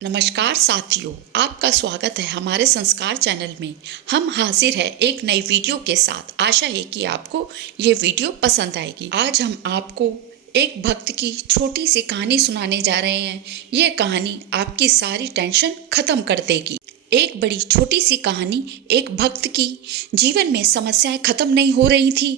नमस्कार साथियों, आपका स्वागत है हमारे संस्कार चैनल में। हम हाजिर है एक नई वीडियो के साथ। आशा है कि आपको ये वीडियो पसंद आएगी। आज हम आपको एक भक्त की छोटी सी कहानी सुनाने जा रहे हैं। ये कहानी आपकी सारी टेंशन खत्म कर देगी। एक बड़ी छोटी सी कहानी। एक भक्त की जीवन में समस्याएं खत्म नहीं हो रही थी।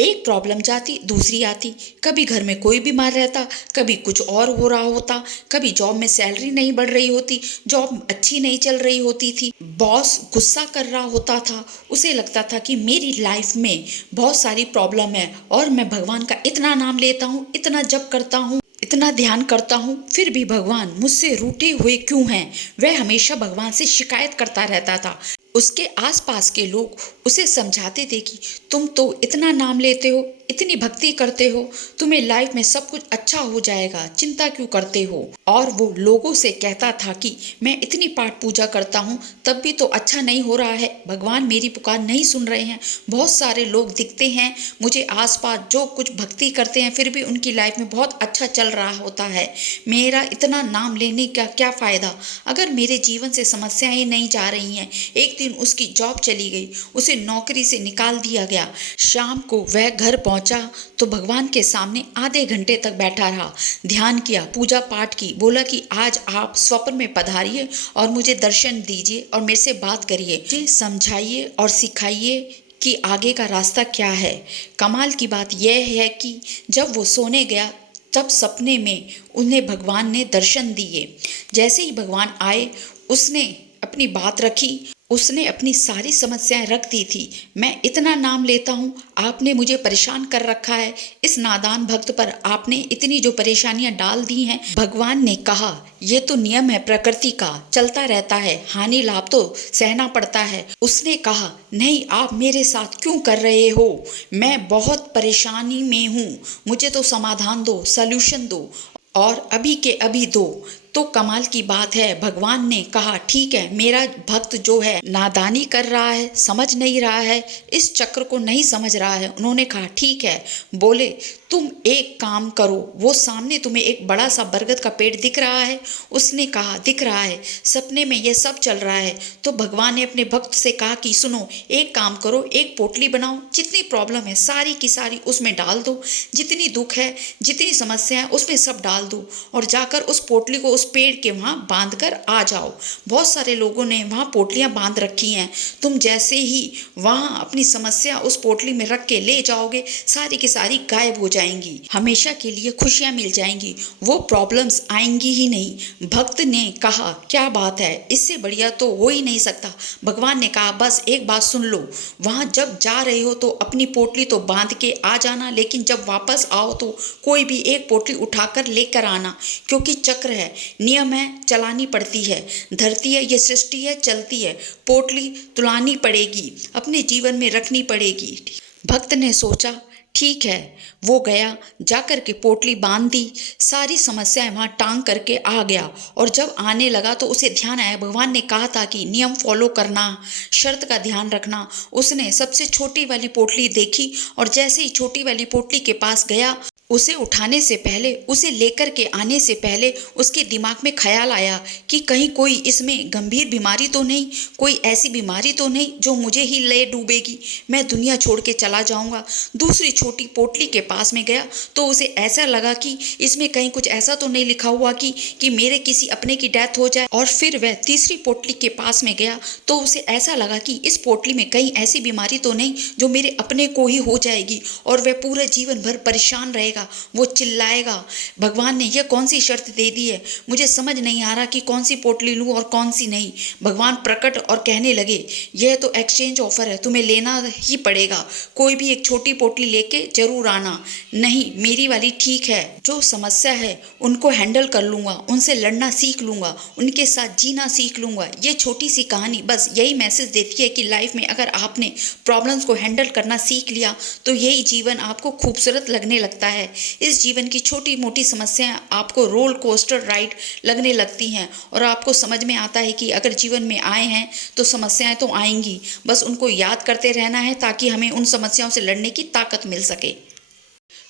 एक प्रॉब्लम जाती दूसरी आती। कभी घर में कोई बीमार रहता, कभी कुछ और हो रहा होता, कभी जॉब में सैलरी नहीं बढ़ रही होती, जॉब अच्छी नहीं चल रही होती थी, बॉस गुस्सा कर रहा होता था। उसे लगता था कि मेरी लाइफ में बहुत सारी प्रॉब्लम है और मैं भगवान का इतना नाम लेता हूँ, इतना जप करता हूँ, इतना ध्यान करता हूँ, फिर भी भगवान मुझसे रूठे हुए क्यों हैं। वह हमेशा भगवान से शिकायत करता रहता था। उसके आसपास के लोग उसे समझाते थे कि तुम तो इतना नाम लेते हो, इतनी भक्ति करते हो, तुम्हें लाइफ में सब कुछ अच्छा हो जाएगा, चिंता क्यों करते हो। और वो लोगों से कहता था कि मैं इतनी पाठ पूजा करता हूँ तब भी तो अच्छा नहीं हो रहा है, भगवान मेरी पुकार नहीं सुन रहे हैं। बहुत सारे लोग दिखते हैं मुझे आसपास जो कुछ भक्ति करते हैं, फिर भी उनकी लाइफ में बहुत अच्छा चल रहा होता है। मेरा इतना नाम लेने का क्या फ़ायदा अगर मेरे जीवन से समस्याएं नहीं जा रही हैं। एक दिन उसकी जॉब चली गई, उसे नौकरी से निकाल दिया गया। शाम को वह घर पहुंचा तो भगवान के सामने आधे घंटे तक बैठा रहा, ध्यान किया, पूजा पाठ की, बोला कि आज आप स्वप्न में पधारिए और मुझे दर्शन दीजिए और मेरे से बात करिए, मुझे समझाइए और सिखाइए कि आगे का रास्ता क्या है। कमाल की बात यह है कि जब वो सोने गया तब सपने में उन्हें भगवान ने दर्शन दिए। जैसे ही भगवान आए उसने अपनी बात रखी, उसने अपनी सारी समस्याएं रख दी थी। मैं इतना नाम लेता हूँ, आपने मुझे परेशान कर रखा है, इस नादान भक्त पर आपने इतनी जो परेशानियां डाल दी हैं। भगवान ने कहा ये तो नियम है प्रकृति का, चलता रहता है, हानि लाभ तो सहना पड़ता है। उसने कहा नहीं, आप मेरे साथ क्यों कर रहे हो, मैं बहुत परेशानी में हूँ, मुझे तो समाधान दो, सल्यूशन दो और अभी के अभी दो। तो कमाल की बात है, भगवान ने कहा ठीक है, मेरा भक्त जो है नादानी कर रहा है, समझ नहीं रहा है, इस चक्र को नहीं समझ रहा है। उन्होंने कहा ठीक है, बोले तुम एक काम करो, वो सामने तुम्हें एक बड़ा सा बरगद का पेड़ दिख रहा है। उसने कहा दिख रहा है, सपने में यह सब चल रहा है। तो भगवान ने अपने भक्त से कहा कि सुनो, एक काम करो, एक पोटली बनाओ, जितनी प्रॉब्लम है सारी की सारी उसमें डाल दो, जितनी दुख है, जितनी समस्या है उसमें सब डाल दो और जाकर उस पोटली को उस पेड़ के वहाँ बांध कर आ जाओ। बहुत सारे लोगों ने वहाँ पोटलियाँ बांध रखी हैं। तुम जैसे ही वहाँ अपनी समस्या उस पोटली में रख के ले जाओगे, सारी की सारी गायब हो जाएंगी, हमेशा के लिए खुशियाँ मिल जाएंगी, वो प्रॉब्लम्स आएंगी ही नहीं। भक्त ने कहा क्या बात है, इससे बढ़िया तो हो ही नहीं सकता। भगवान ने कहा बस एक बात सुन लो, वहाँ जब जा रहे हो तो अपनी पोटली तो बांध के आ जाना, लेकिन जब वापस आओ तो कोई भी एक पोटली उठाकर लेकर आना, क्योंकि चक्र है, नियम है, चलानी पड़ती है। धरती है, ये सृष्टि है, चलती है, पोटली तुलानी पड़ेगी, अपने जीवन में रखनी पड़ेगी। भक्त ने सोचा ठीक है, वो गया, जाकर के पोटली बांध दी, सारी समस्याएं वहाँ टांग करके आ गया। और जब आने लगा तो उसे ध्यान आया, भगवान ने कहा था कि नियम फॉलो करना, शर्त का ध्यान रखना। उसने सबसे छोटी वाली पोटली देखी और जैसे ही छोटी वाली पोटली के पास गया, उसे उठाने से पहले, उसे लेकर के आने से पहले उसके दिमाग में ख्याल आया कि कहीं कोई इसमें गंभीर बीमारी तो नहीं, कोई ऐसी बीमारी तो नहीं जो मुझे ही ले डूबेगी, मैं दुनिया छोड़ के चला जाऊंगा। दूसरी छोटी पोटली के पास में गया तो उसे ऐसा लगा कि इसमें कहीं कुछ ऐसा तो नहीं लिखा हुआ कि मेरे किसी अपने की डेथ हो जाए। और फिर वह तीसरी पोटली के पास में गया तो उसे ऐसा लगा कि इस पोटली में कहीं ऐसी बीमारी तो नहीं जो मेरे अपने को ही हो जाएगी और वह पूरे जीवन भर परेशान रहेगा, वो चिल्लाएगा। भगवान ने यह कौन सी शर्त दे दी है, मुझे समझ नहीं आ रहा कि कौन सी पोटली लूं और कौन सी नहीं। भगवान प्रकट और कहने लगे यह तो एक्सचेंज ऑफर है, तुम्हें लेना ही पड़ेगा, कोई भी एक छोटी पोटली लेके जरूर आना। नहीं, मेरी वाली ठीक है, जो समस्या है उनको हैंडल कर लूंगा, उनसे लड़ना सीख लूंगा, उनके साथ जीना सीख लूंगा। ये छोटी सी कहानी बस यही मैसेज देती है कि लाइफ में अगर आपने प्रॉब्लम्स को हैंडल करना सीख लिया तो यही जीवन आपको खूबसूरत लगने लगता है। इस जीवन की छोटी मोटी समस्याएं आपको रोल कोस्टर राइड लगने लगती हैं और आपको समझ में आता है कि अगर जीवन में आए हैं तो समस्याएं तो आएंगी, बस उनको याद करते रहना है ताकि हमें उन समस्याओं से लड़ने की ताकत मिल सके।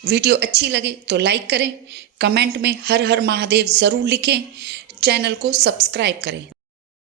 वीडियो अच्छी लगे तो लाइक करें, कमेंट में हर हर महादेव ज़रूर लिखें, चैनल को सब्सक्राइब करें।